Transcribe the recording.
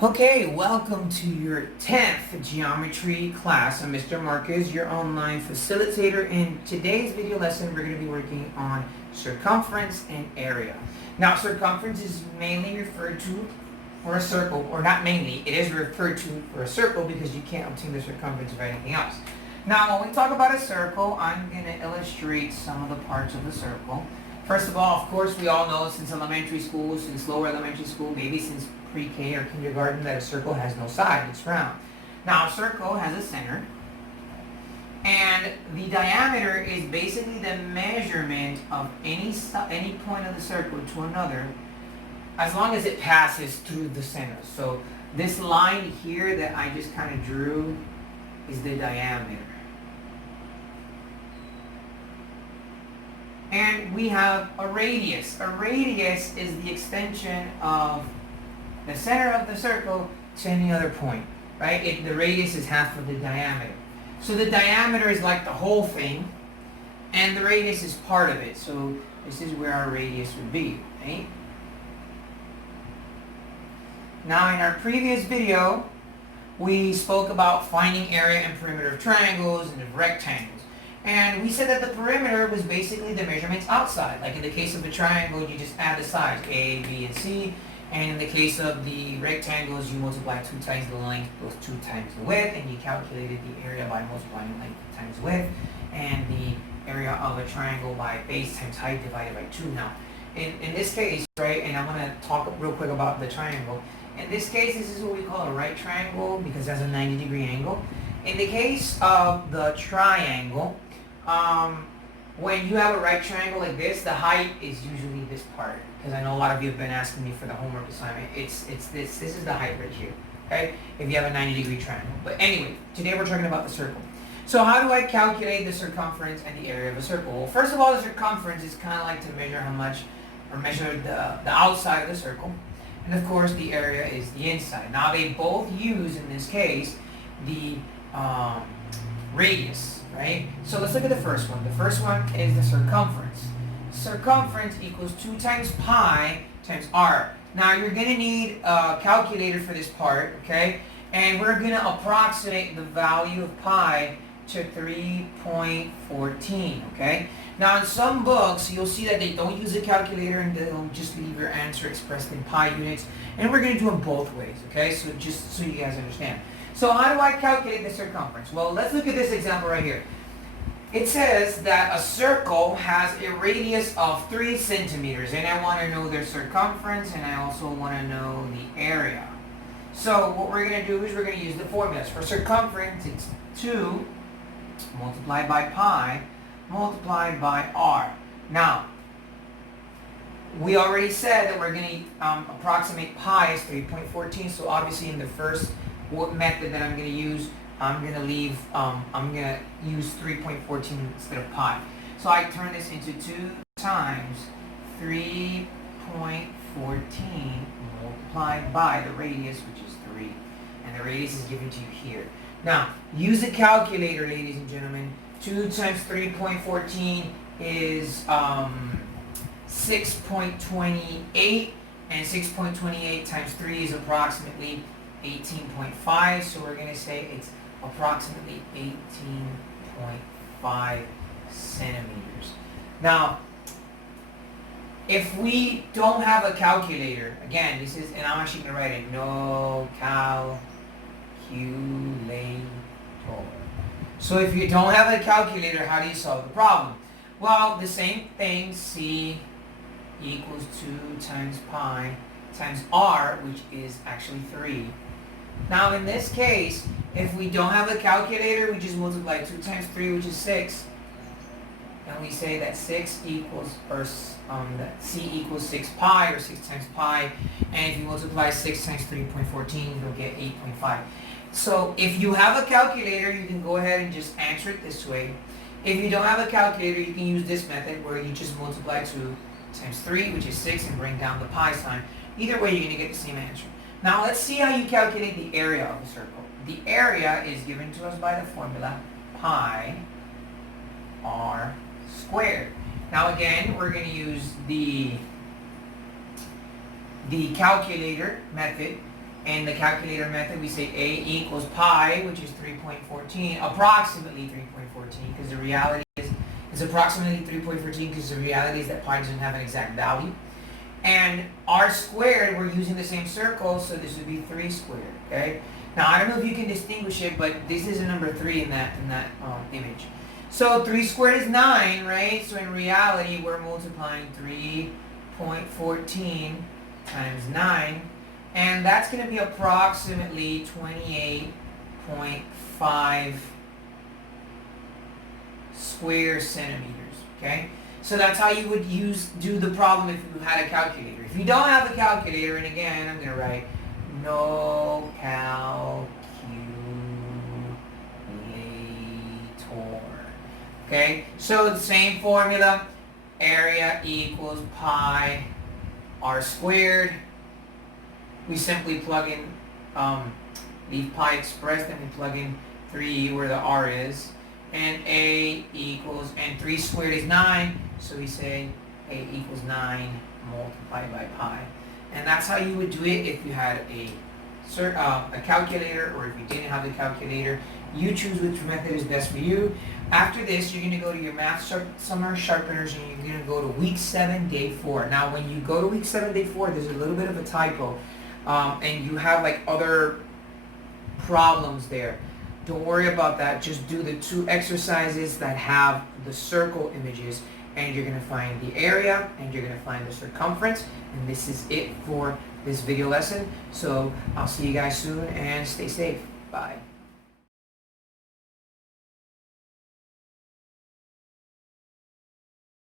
Okay, welcome to your 10th geometry class. I'm Mr. Marquez, your online facilitator. In today's video lesson, we're going to be working on circumference and area. Now, circumference is mainly referred to for a circle, or not mainly, it is referred to for a circle because you can't obtain the circumference of anything else. Now, when we talk about a circle, I'm going to illustrate some of the parts of the circle. First of all, of course, we all know since elementary school, since lower elementary school, maybe since pre-K or kindergarten, that a circle has no side, it's round. Now, a circle has a center, and the diameter is basically the measurement of any point of the circle to another, as long as it passes through the center. So this line here that I just kind of drew is the diameter. And we have a radius. A radius is the extension of the center of the circle to any other point, right? The radius is half of the diameter. So the diameter is like the whole thing, and the radius is part of it. So this is where our radius would be, right? Now, in our previous video, we spoke about finding area and perimeter of triangles and of rectangles. And we said that the perimeter was basically the measurements outside. Like in the case of the triangle, you just add the sides, A, B, and C. And in the case of the rectangles, you multiply 2 times the length with 2 times the width, and you calculated the area by multiplying length times width, and the area of a triangle by base times height divided by 2. Now, in this case, right, and I'm going to talk real quick about the triangle. In this case, this is what we call a right triangle because it has a 90-degree angle. In the case of the triangle, when you have a right triangle like this, the height is usually this part. Because I know a lot of you have been asking me for the homework assignment. It's this is the height right here, okay? If you have a 90-degree triangle. But anyway, today we're talking about the circle. So how do I calculate the circumference and the area of a circle? Well, first of all, the circumference is kind of like to measure how much, or measure the outside of the circle. And of course, the area is the inside. Now, they both use, in this case, the radius, right? So let's look at the first one. The first one is the circumference. Circumference equals 2 times pi times r. Now, you're going to need a calculator for this part, okay? And we're going to approximate the value of pi to 3.14, okay? Now, in some books, you'll see that they don't use a calculator and they'll just leave your answer expressed in pi units. And we're going to do them both ways, okay? So just so you guys understand. So how do I calculate the circumference? Well, let's look at this example right here. It says that a circle has a radius of 3 centimeters, and I want to know their circumference, and I also want to know the area. So what we're going to do is we're going to use the formulas. For circumference, it's 2 multiplied by pi multiplied by r. Now, we already said that we're going to approximate pi as 3.14, so obviously in the first method that I'm going to use, I'm going to use 3.14 instead of pi. So I turn this into 2 times 3.14 multiplied by the radius, which is 3. And the radius is given to you here. Now, use a calculator, ladies and gentlemen. 2 times 3.14 is 6.28, and 6.28 times 3 is approximately 18.5, so we're going to say it's approximately 18.5 centimeters. Now, if we don't have a calculator, again, this is, and I'm actually going to write it, no calculator. So if you don't have a calculator, how do you solve the problem? Well, the same thing, C equals 2 times pi times r, which is actually 3. Now, in this case, if we don't have a calculator, we just multiply 2 times 3, which is 6. And we say that 6 equals, or that C equals 6 pi, or 6 times pi. And if you multiply 6 times 3.14, you'll get 8.5. So if you have a calculator, you can go ahead and just answer it this way. If you don't have a calculator, you can use this method where you just multiply 2 times 3, which is 6, and bring down the pi sign. Either way, you're going to get the same answer. Now, let's see how you calculate the area of a circle. The area is given to us by the formula pi r squared. Now, again, we're going to use the calculator method. In the calculator method, we say A equals pi, which is 3.14, approximately 3.14, because the reality is it's approximately 3.14 because the reality is that pi doesn't have an exact value. And r squared, we're using the same circle, so this would be 3 squared, okay? Now, I don't know if you can distinguish it, but this is a number 3 in that image. So 3 squared is 9, right? So in reality, we're multiplying 3.14 times 9, and that's going to be approximately 28.5 square centimeters, okay? So that's how you would do the problem if you had a calculator. If you don't have a calculator, and again, I'm going to write no calculator, okay? So the same formula, area equals pi r squared. We simply plug in, leave pi expressed, and we plug in 3 where the r is. And a equals, and 3 squared is 9, so we say a equals 9 multiplied by pi. And that's how you would do it if you had a calculator, or if you didn't have the calculator. You choose which method is best for you. After this, you're going to go to your math summer sharpeners, and you're going to go to week 7, day 4. Now, when you go to week 7, day 4, there's a little bit of a typo, and you have like other problems there. Don't worry about that. Just do the 2 exercises that have the circle images, and you're going to find the area, and you're going to find the circumference. And this is it for this video lesson. So I'll see you guys soon, and stay safe. Bye.